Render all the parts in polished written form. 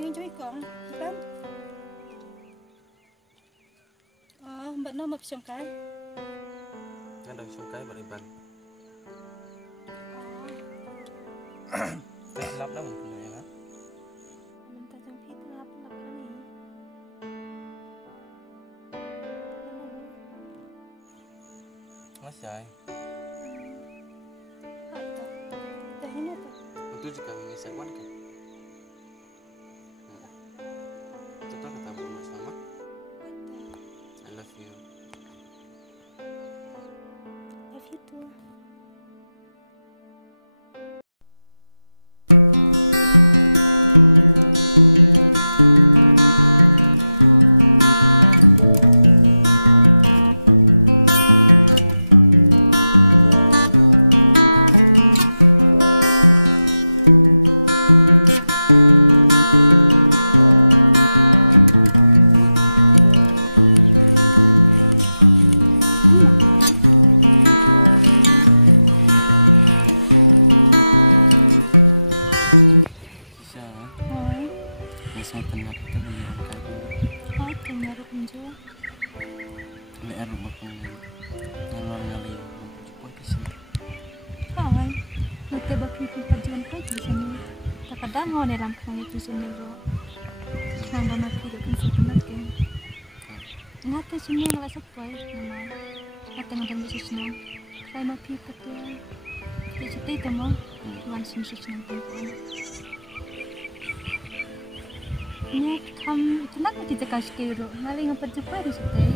sini cumi kong, kan? Mbak no mập xong cái. Ada xong cái beriban. Lap dah mungkin ya. Minta jemput lap lap ni. Masih. Dah ini apa? Itu juga ini sekwan kan. Kita ketemu sama. I love you. Love you too. Kadang orang dalam kerana itu semua nanda mati dengan sepenuh kan. Ngata semua nggak sepai nama. Kata ngadang bisa senang. Saya mati betul. Dia setai temu. Langsung senang pun. Ni kamu tenang kita kasih kira. Malah ngapa cepat di setai.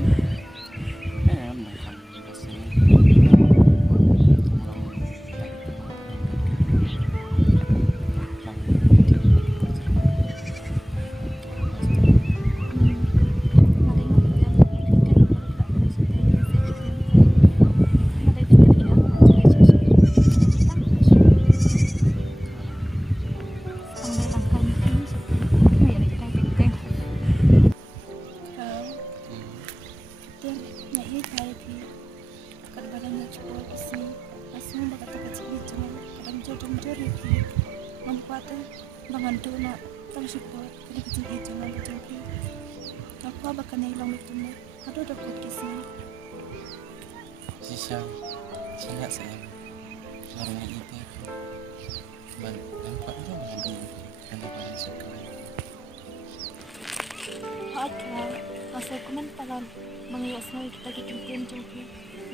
Masa kuman talan mengiyak semua kita dikirim jumpa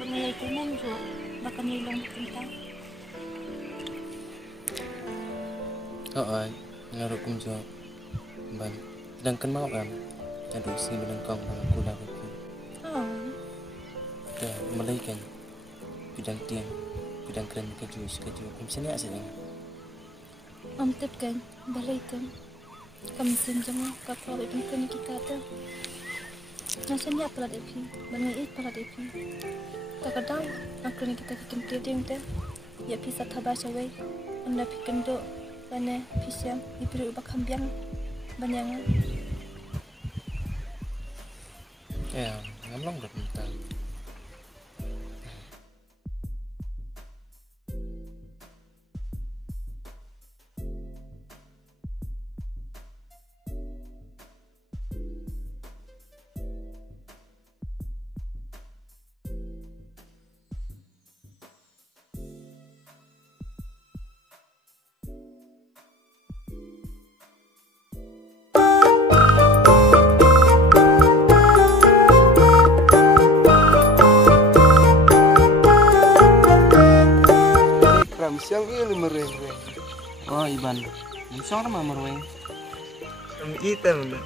mengiyak kuman jo bakal hilang kita. Ngaruh kunjo ban dan kenal kan aduh sih melengkang aku dah aku dah mulai kan bidang tiang bidang keren keju kumsini asalnya Amtep kan balai kan kami senjama kapal bidang kita tu. Nasanya apa lah depi, bangai apa lah depi. Kadang aku ni kita bikin trading tu, ya bisa tabah cawai, anda bikin do, banyak bisa diberi ubah kambiang banyak. Ya, ngamlang dah minta. Siang ini mereng. Oh Iban, misal sama mereng. Kita mana?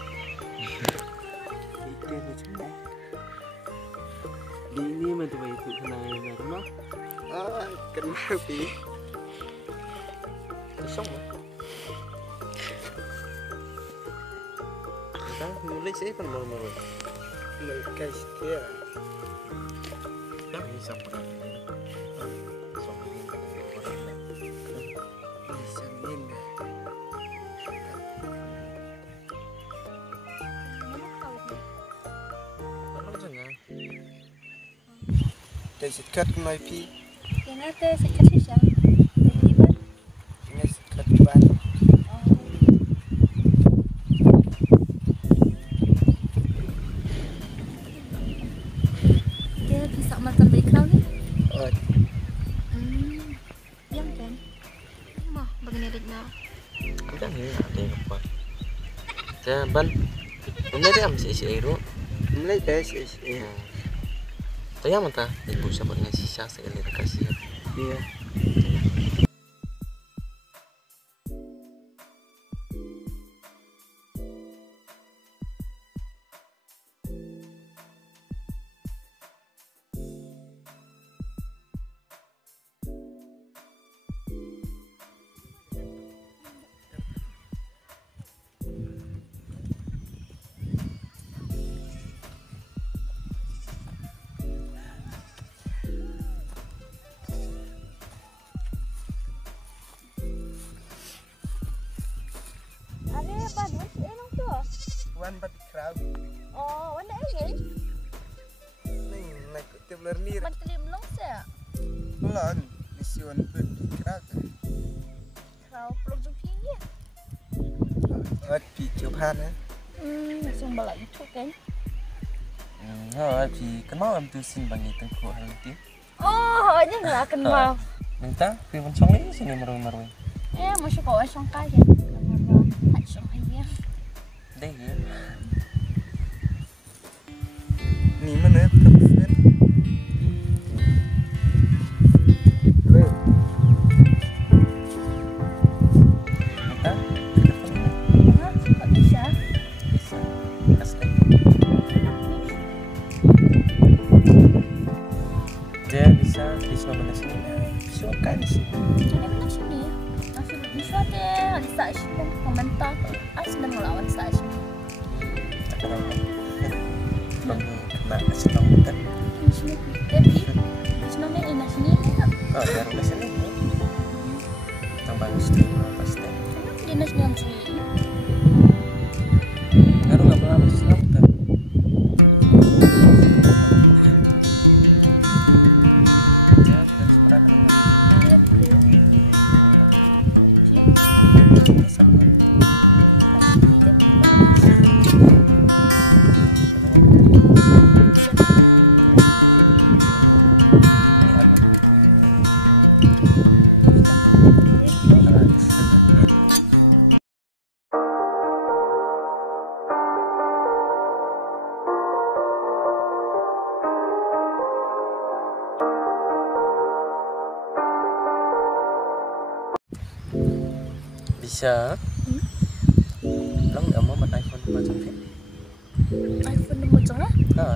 Ini macam apa itu kenangan rumah? Kenapa pi? Kosong. Kita nulis sih kan baru-baru. Guys, dia. Dah bisa pernah. Sikat kemai pi. Yang ada sikat sisa, terlibat. Ini sikat ban. Cha ban. Hôm nay am sẽ ro. Mulai tes is. Tanya mata ibu sahabat ngasih saya lihat kasih. Iya. Ada banyak orang tu. Wan bat crowd. Oh, mana lagi? Ning naik tiap lerlir. Ban kelim long saya. Pelan dision bat crowd. Kau peluk jumpi ni. Ot pi chụp ha. Langsung balik itu kan. Thì kenal em tu sin bang itu ko hal itu. Oh, ini nggak kenal. Minta pi mencong ni sini marui. Masih kau esong kaya. Tak esong kaya. Deh ya. Ni mana kapten? Halo. Minta. Tak bisa. Asli. Dia bisa mana sini? Bisa kan sini. Jangan di sini. Masih bisa deh. Di saat sini komentar. Asal melawan saat sini. Tak kenal. Bang kena kasih tahu kan? Di sini. Jadi, senang ni di sini. Oh, biar di sini. Tambah mesti pasti. Di sini yang sini. Baru nggak pernah senang tak? Bisa. Lang nggak mau iPhone macam ni? iPhone macam mana? Ha.